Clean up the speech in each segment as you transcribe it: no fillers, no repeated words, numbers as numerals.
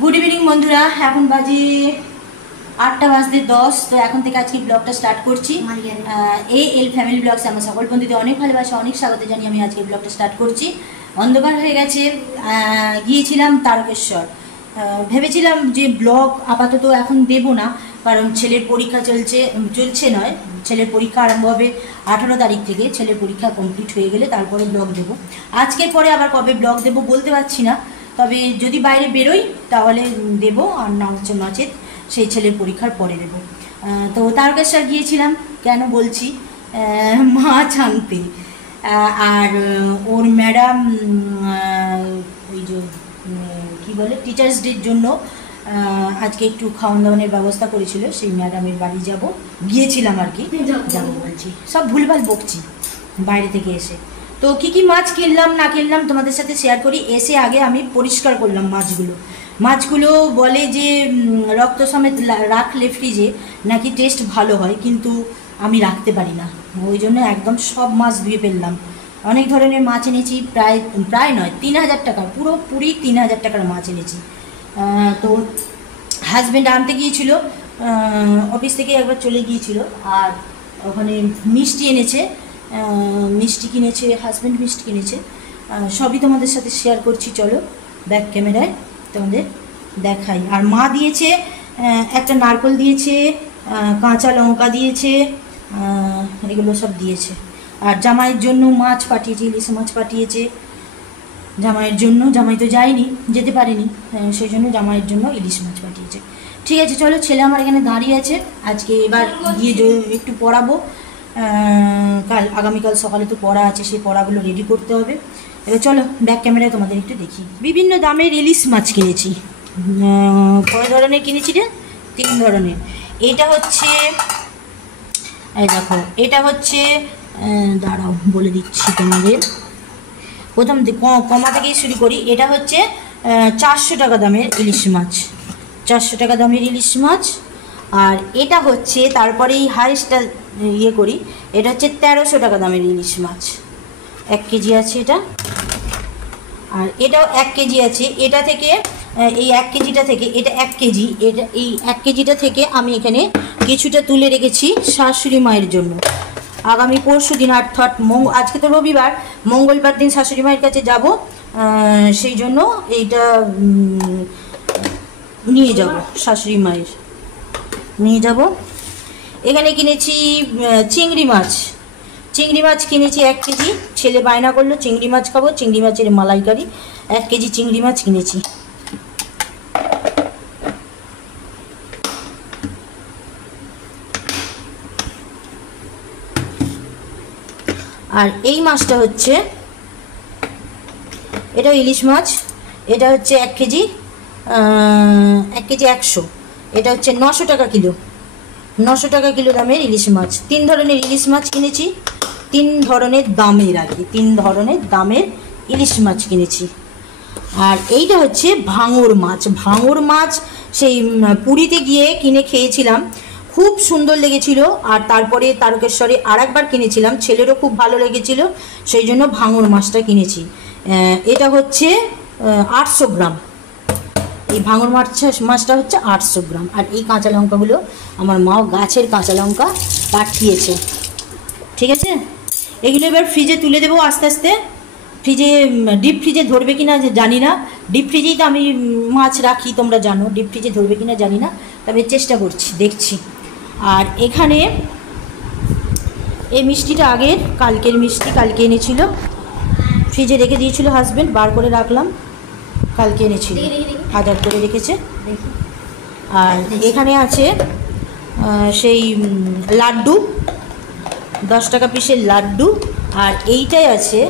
Good evening বন্ধুরা, এখন বাজে 8টা বাজতে 10। তো এখন থেকে আজকে ব্লগটা স্টার্ট করছি। এল ফ্যামিলি ব্লগস আমার সকল বন্ধুদের অনেক ভালোবাসা, অনেক স্বাগত জানিয়ে আমি আজকে ব্লগটা স্টার্ট করছি। অন্ধকার হয়ে গেছে, গিয়েছিলাম তারকেশ্বর। ভেবেছিলাম যে ব্লগ আপাতত এখন দেব না, কারণ ছেলের পরীক্ষা চলছে নয়, ছেলের পরীক্ষা আরম্ভ হবে 18 তারিখ থেকে। ছেলের পরীক্ষা কমপ্লিট হয়ে গেলে তারপরে ব্লগ দেবো। আজকের পরে আবার কবে ব্লগ দেবো বলতে পারছি না, তবে যদি বাইরে বেরোই তাহলে দেবো, আর না হচ্ছে নচেত সেই ছেলের পরীক্ষার পরে দেবো। তো তারকেশ্বর গিয়েছিলাম, কেন বলছি, মাছ আনতে। আর ওর ম্যাডাম ওই যে কী বলে টিচার্স ডের জন্য আজকে একটু খাওয়ান দাওয়ানের ব্যবস্থা করেছিল, সেই ম্যাডামের বাড়ি গিয়েছিলাম আর কি, যাবো বলছি, সব ভুলভাল বকছি বাইরে থেকে এসে। তো কী মাছ কিনলাম না কিনলাম তোমাদের সাথে শেয়ার করি। এসে আগে আমি পরিষ্কার করলাম মাছগুলো বলে যে রক্ত সমেত রাখলে ফ্রিজে নাকি টেস্ট ভালো হয়, কিন্তু আমি রাখতে পারি না, ওই জন্য একদম সব মাছ ধুয়ে ফেললাম। অনেক ধরনের মাছ এনেছি, প্রায় নয় 3000 টাকা, পুরোপুরি 3000 টাকার মাছ এনেছি। তো হাজব্যান্ড আনতে গিয়েছিল, অফিস থেকে একবার চলে গিয়েছিল, আর ওখানে মিষ্টি এনেছে, মিষ্টি কিনেছে হাজব্যান্ড, মিষ্টি কিনেছে। সবই তোমাদের সাথে শেয়ার করছি, চলো ব্যাক ক্যামেরায় তোমাদের দেখাই। আর মা দিয়েছে একটা নারকেল দিয়েছে, কাঁচা লঙ্কা দিয়েছে, এগুলো সব দিয়েছে। আর জামাইয়ের জন্য মাছ পাঠিয়েছে, ইলিশ মাছ পাঠিয়েছে জামাইয়ের জন্য। জামাই তো যায়নি, যেতে পারেনি, সেই জন্য জামাইয়ের জন্য ইলিশ মাছ পাঠিয়েছে। ঠিক আছে চলো, ছেলে আমার এখানে দাঁড়িয়ে আছে, আজকে এবার গিয়ে একটু পড়াবো। আগামীকাল সকালে তো পড়া আছে, সেই পড়াগুলো রেডি করতে হবে। এবার চলো ব্যাক ক্যামেরায় তোমাদের একটু দেখি। বিভিন্ন দামের ইলিশ মাছ কিনেছি। কয় ধরনের কিনেছি রে? 3 ধরনের। এটা হচ্ছে, এই দেখো, এটা হচ্ছে, দাঁড়াও বলে দিচ্ছি তোমাদের, প্রথম কমা থেকেই শুরু করি। এটা হচ্ছে 400 টাকা দামের ইলিশ মাছ, 400 টাকা দামের ইলিশ মাছ। আর এটা হচ্ছে, তারপরে এই হাইস্টটা ইয়ে করি, এটা হচ্ছে 1300 টাকা দামের ইলিশ মাছ, 1 কেজি আছে এটা। আর এটাও 1 কেজি আছে। এটা থেকে এই 1 কেজিটা থেকে, এটা 1 কেজি, এটা এই 1 কেজিটা থেকে আমি এখানে কিছুটা তুলে রেখেছি শাশুড়ি মায়ের জন্য। আগামী পরশু দিন, অর্থাৎ আজকে তো রবিবার, মঙ্গলবার দিন শাশুড়ি মায়ের কাছে যাব, সেই জন্য এইটা নিয়ে যাব, শাশুড়ি মায়ের নিয়ে যাব। এখানে কিনেছি চিংড়ি মাছ কিনেছি 1 কেজি। ছেলে বায়না করলো চিংড়ি মাছ খাবো, চিংড়ি মাছের মালাইকারি, 1 কেজি চিংড়ি মাছ কিনেছি। আর এই মাছটা হচ্ছে, এটা ইলিশ মাছ, এটা হচ্ছে 1 কেজি, 1 কেজি 100, এটা হচ্ছে 900 টাকা কিলো, 900 টাকা কিলো দামের ইলিশ মাছ। 3 ধরনের ইলিশ মাছ কিনেছি, 3 ধরনের দামের, আর কি 3 ধরনের দামের ইলিশ মাছ কিনেছি। আর এইটা হচ্ছে ভাঙর মাছ, সেই পুরীতে গিয়ে কিনে খেয়েছিলাম, খুব সুন্দর লেগেছিল। আর তারপরে তারকেশ্বরে আরেকবার কিনেছিলাম, ছেলেরও খুব ভালো লেগেছিল, সেই জন্য ভাঙর মাছটা কিনেছি। এটা হচ্ছে 800 গ্রাম, এই ভাঙর মাছটা হচ্ছে 800 গ্রাম। আর এই কাঁচা লঙ্কাগুলো আমার মা গাছের কাঁচা লঙ্কা পাঠিয়েছে। ঠিক আছে, এগুলো এবার ফ্রিজে তুলে দেবো আস্তে আস্তে। ডিপ ফ্রিজে ধরবে কিনা জানি না, ডিপ ফ্রিজেই তো আমি মাছ রাখি, তোমরা জানো, ডিপ ফ্রিজে ধরবে কিনা জানি না, তবে চেষ্টা করছি, দেখছি। আর এখানে এই মিষ্টিটা আগের কালকের মিষ্টি, কালকে এনেছিল, ফ্রিজে রেখে দিয়েছিল হাজব্যান্ড, বার করে রাখলাম, কালকে এনেছিল, হাজার করে রেখেছে। আর এখানে আছে সেই লাড্ডু, 10 টাকা পিসের লাড্ডু। আর এইটাই আছে,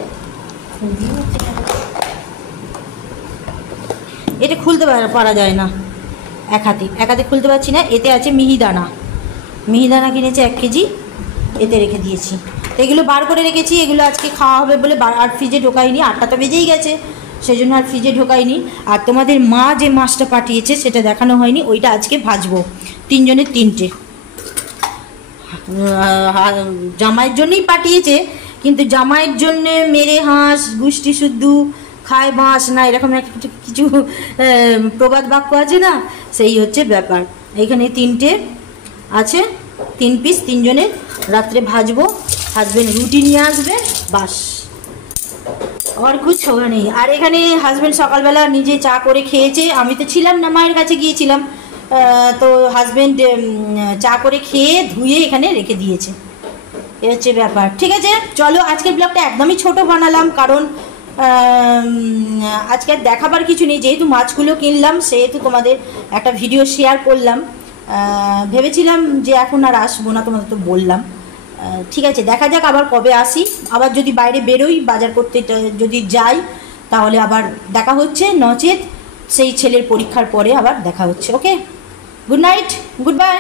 এটা খুলতে পারা যায় না, এক হাতে খুলতে পারছি না। এতে আছে মিহিদানা কিনেছে 1 কেজি, এতে রেখে দিয়েছি। এগুলো বার করে রেখেছি, এগুলো আজকে খাওয়া হবে বলে আর ফ্রিজে ঢোকাইনি, 8টা তো বেজেই গেছে, সেই জন্য আর ফ্রিজে ঢোকাইনি। আর তোমাদের মা যে মাছটা পাঠিয়েছে সেটা দেখানো হয়নি, ওইটা আজকে ভাজবো, 3 জনের 3টে। জামাইয়ের জন্যই পাঠিয়েছে, কিন্তু জামাইয়ের জন্যে মেরে হাঁস, গুষ্টি শুদ্ধ, খায় বাঁশ না, এরকম একটা কিছু প্রবাদ বাক্য আছে না, সেই হচ্ছে ব্যাপার। এখানে 3টে আছে, 3 পিস, 3 জনের রাত্রে ভাজবো। হাজবেন্ড রুটি নিয়ে আসবে, বাস, আর কুছ হবে নেই। আর এখানে হাজবেন্ড সকালবেলা নিজে চা করে খেয়েছে, আমি তো ছিলাম না, মায়ের কাছে গিয়েছিলাম। তো হাজবেন্ড চা করে খেয়ে ধুয়ে এখানে রেখে দিয়েছে, এ হচ্ছে ব্যাপার। ঠিক আছে, চলো আজকের ব্লগটা একদমই ছোট বানালাম, কারণ আজকে দেখাবার কিছু নেই, যেহেতু মাছগুলো কিনলাম সেহেতু তোমাদের একটা ভিডিও শেয়ার করলাম। ভেবেছিলাম যে এখন আর আসবো না, তোমাদের তো বললাম। ঠিক আছে, দেখা যাক আবার কবে আসি। আবার যদি বাইরে বেরোই, বাজার করতে যদি যাই, তাহলে আবার দেখা হচ্ছে, নচেত সেই ছেলের পরীক্ষার পরে আবার দেখা হচ্ছে। ওকে, গুড নাইট, গুড বাই।